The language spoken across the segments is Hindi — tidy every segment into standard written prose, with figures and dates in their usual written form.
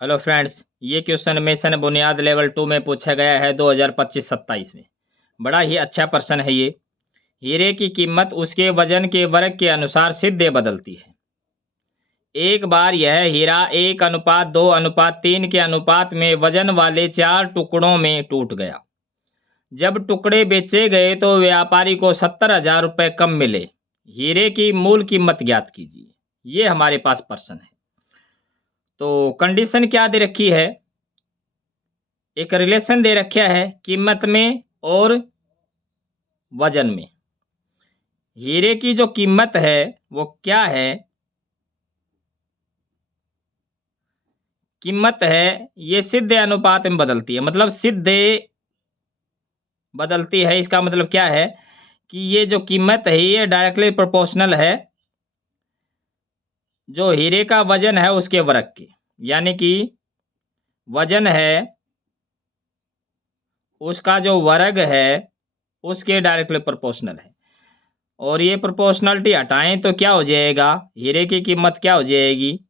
हेलो फ्रेंड्स, ये क्वेश्चन मेंशन बुनियाद लेवल 2 में पूछा गया है 2025-27 में। बड़ा ही अच्छा प्रश्न है ये। हीरे की कीमत उसके वजन के वर्ग के अनुसार सीधे बदलती है। एक बार यह हीरा 1:2:3 के अनुपात में वजन वाले 4 टुकड़ों में टूट गया। जब टुकड़े बेचे गए तो व्यापारी को 70,000 रुपये कम मिले। हीरे की मूल कीमत ज्ञात कीजिए। ये हमारे पास प्रश्न है। तो कंडीशन क्या दे रखी है? एक रिलेशन दे रखा है कीमत में और वजन में। हीरे की जो कीमत है वो क्या है? कीमत है ये सीधे अनुपात में बदलती है, मतलब सीधे बदलती है। इसका मतलब क्या है कि ये जो कीमत है ये डायरेक्टली प्रोपोर्शनल है जो हीरे का वजन है उसके वर्ग के, यानी कि वजन है उसका जो वर्ग है उसके डायरेक्टली प्रोपोर्शनल है। और ये प्रोपोर्शनलिटी हटाएं तो क्या हो जाएगा? हीरे की कीमत क्या हो जाएगी?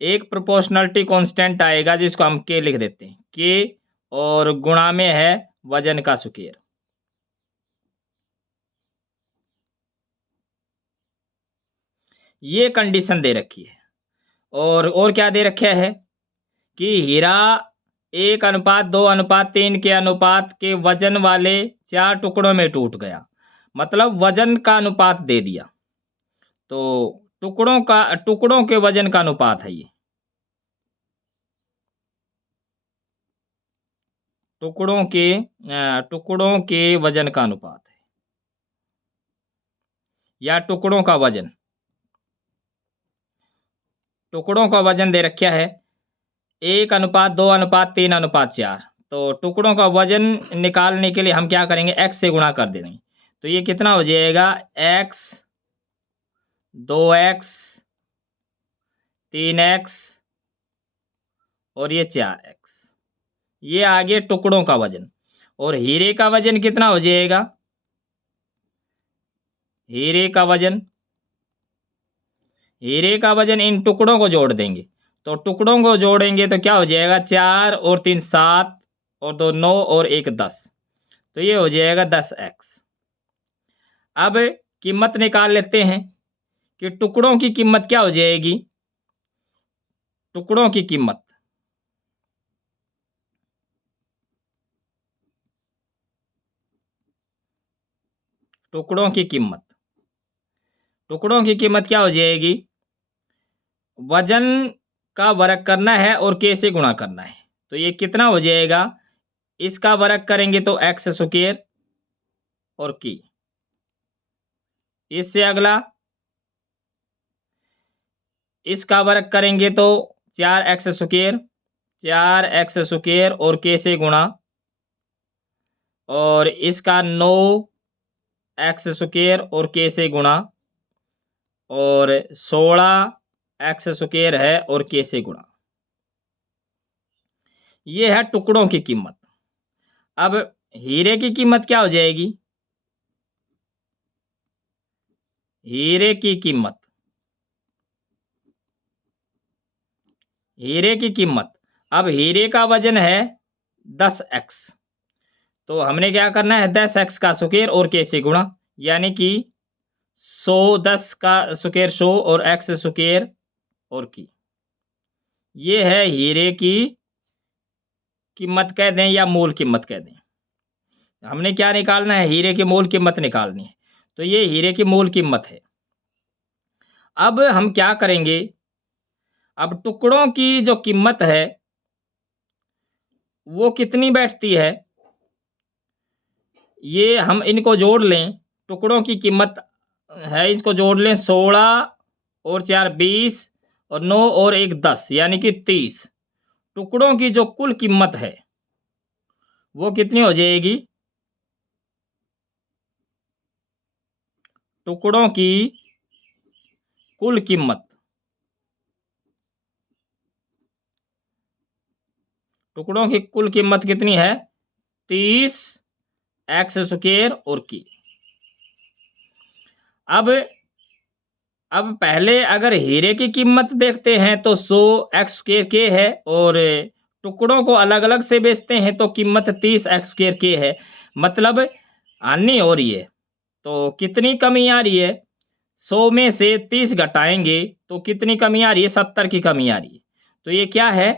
एक प्रोपोर्शनलिटी कांस्टेंट आएगा जिसको हम के लिख देते हैं, के, और गुणा में है वजन का स्क्वायर। ये कंडीशन दे रखी है। और क्या दे रखा है कि हीरा 1:2:3 के अनुपात के वजन वाले 4 टुकड़ों में टूट गया, मतलब वजन का अनुपात दे दिया। तो टुकड़ों के वजन का अनुपात है ये। टुकड़ों के वजन का अनुपात है, या टुकड़ों का वजन। टुकड़ों का वजन दे रखा है 1:2:3:4। तो टुकड़ों का वजन निकालने के लिए हम क्या करेंगे? x से गुणा कर देंगे। तो ये कितना हो जाएगा? x, 2x, 3x और ये 4x। ये आगे टुकड़ों का वजन। और हीरे का वजन कितना हो जाएगा? हीरे का वजन इन टुकड़ों को जोड़ देंगे। तो टुकड़ों को जोड़ेंगे तो क्या हो जाएगा? 4 और 3 7 और 2 9 और 1 10। तो ये हो जाएगा 10x। अब कीमत निकाल लेते हैं कि टुकड़ों की कीमत क्या हो जाएगी। टुकड़ों की कीमत टुकड़ों की कीमत टुकड़ों की कीमत क्या हो जाएगी? वजन का वर्ग करना है और के से गुणा करना है। तो ये कितना हो जाएगा? इसका वर्ग करेंगे तो एक्स स्क्वायर और की। इससे अगला इसका वर्ग करेंगे तो 4x स्क्वायर और के से गुणा। और इसका 9x स्क्वायर और के से गुणा। और 16x स्क्वायर है और के से गुणा। ये है टुकड़ों की कीमत। अब हीरे की कीमत क्या हो जाएगी? हीरे की कीमत अब हीरे का वजन है 10x। तो हमने क्या करना है? 10x का स्क्वायर और के से गुणा, यानी कि 10 का स्क्वायर 100 और x स्क्वायर और की। ये है हीरे की कीमत कह दें या मूल कीमत कह दें। हमने क्या निकालना है? हीरे की मूल कीमत निकालनी है। तो ये हीरे की मूल कीमत है। अब हम क्या करेंगे? अब टुकड़ों की जो कीमत है वो कितनी बैठती है, ये हम इनको जोड़ लें। टुकड़ों की कीमत है, इसको जोड़ लें। 16 और 4 20 और 9 और 1 10, यानी कि 30। टुकड़ों की जो कुल कीमत है वो कितनी हो जाएगी? टुकड़ों की कुल कीमत कितनी है? 30x स्क्वायर और की। अब अब पहले अगर हीरे की कीमत देखते हैं तो 100 एक्स स्क्वायर के है, और टुकड़ों को अलग-अलग से बेचते हैं तो कीमत 30 एक्स स्क्वायर के है। मतलब हानि हो रही है। तो कितनी कमी आ रही है? 100 में से 30 घटाएँगे तो कितनी कमी आ रही है? 70 की कमी आ रही है। तो ये क्या है?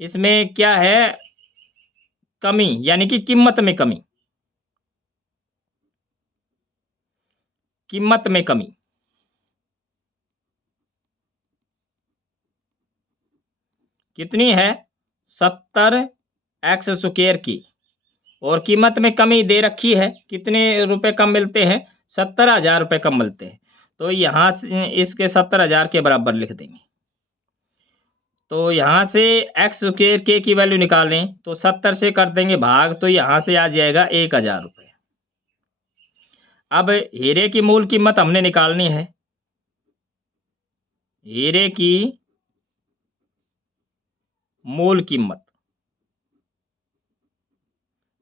इसमें क्या है? कमी, यानी कि कीमत में कमी। कीमत में कमी। कितनी है? 70 एक्स स्क्वायर की, और कीमत में कमी दे रखी है। कितने रुपए कम मिलते हैं? 70,000 रुपए कम मिलते हैं। तो यहाँ से इसके 70,000 के बराबर लिख देंगे। तो यहाँ से एक्स स्क्वायर के की वैल्यू निकालें तो 70 से कर देंगे भाग, तो यहाँ से आ जाएगा 1,000 रुपए। अब हीरे की मूल कीमत हमने निकालनी है। हीरे की मूल कीमत।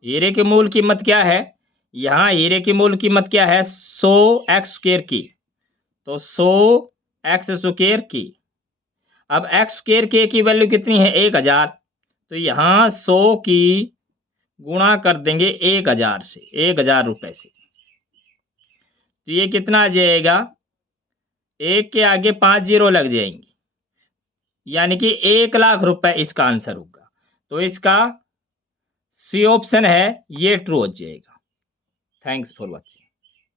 हीरे की मूल कीमत क्या है? यहाँ हीरे की मूल कीमत क्या है? 100 एक्स स्क्वायर की। तो 100 एक्स स्क्वायर की। अब एक्स स्क्वायर के की वैल्यू कितनी है? 1,000। तो यहाँ 100 की गुणा कर देंगे 1,000 से, 1,000 रुपए से। तो ये कितना आ जाएगा? 1 के आगे 5 जीरो लग जाएंगी, यानी कि 1,00,000 रुपए इसका आंसर होगा। तो इसका सी ऑप्शन है ये ट्रू हो जाएगा। Thanks for watching.